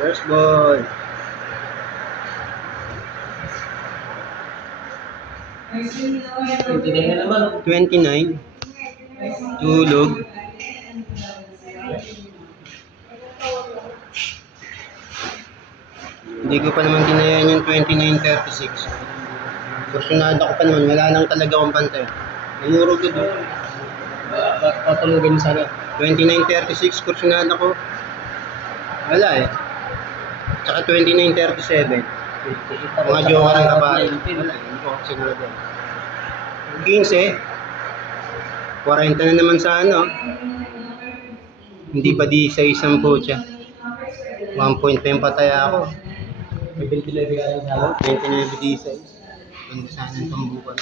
First ball. 29 na naman. 29. Tulog. Hindi ko pa naman tinayan yung 29.36. Kursunada ko pa naman. Wala nang talaga akong pantay. Namurog ko doon. Tatulogin sana. 29.36 kursunada ko. Wala eh. Tsaka 29.37. Mga joker ang kabahay. Wala eh. Hindi ko ako sinurado. 15. 40 na naman sa ano. Hindi pa di sa isang pocha. 1 point pa yung pataya ako. May 29 ka rin sana. 29 di sa isa. Ganda sana yung pambukan.